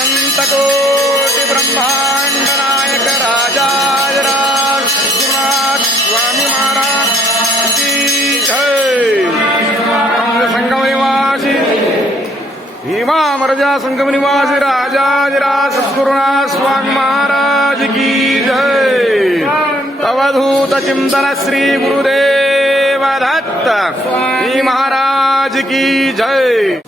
अनंतकोटि ब्रह्मांड नायक राजाधिराज रघुनाथ स्वामी महाराज की जय। संगम निवासी इमामर्जा संगम निवासी राजाधिराज सद्गुरुनाथ स्वामी महाराज की जय। अवधूत चिंतन श्री गुरुदेव दत्त श्री महाराज की जय।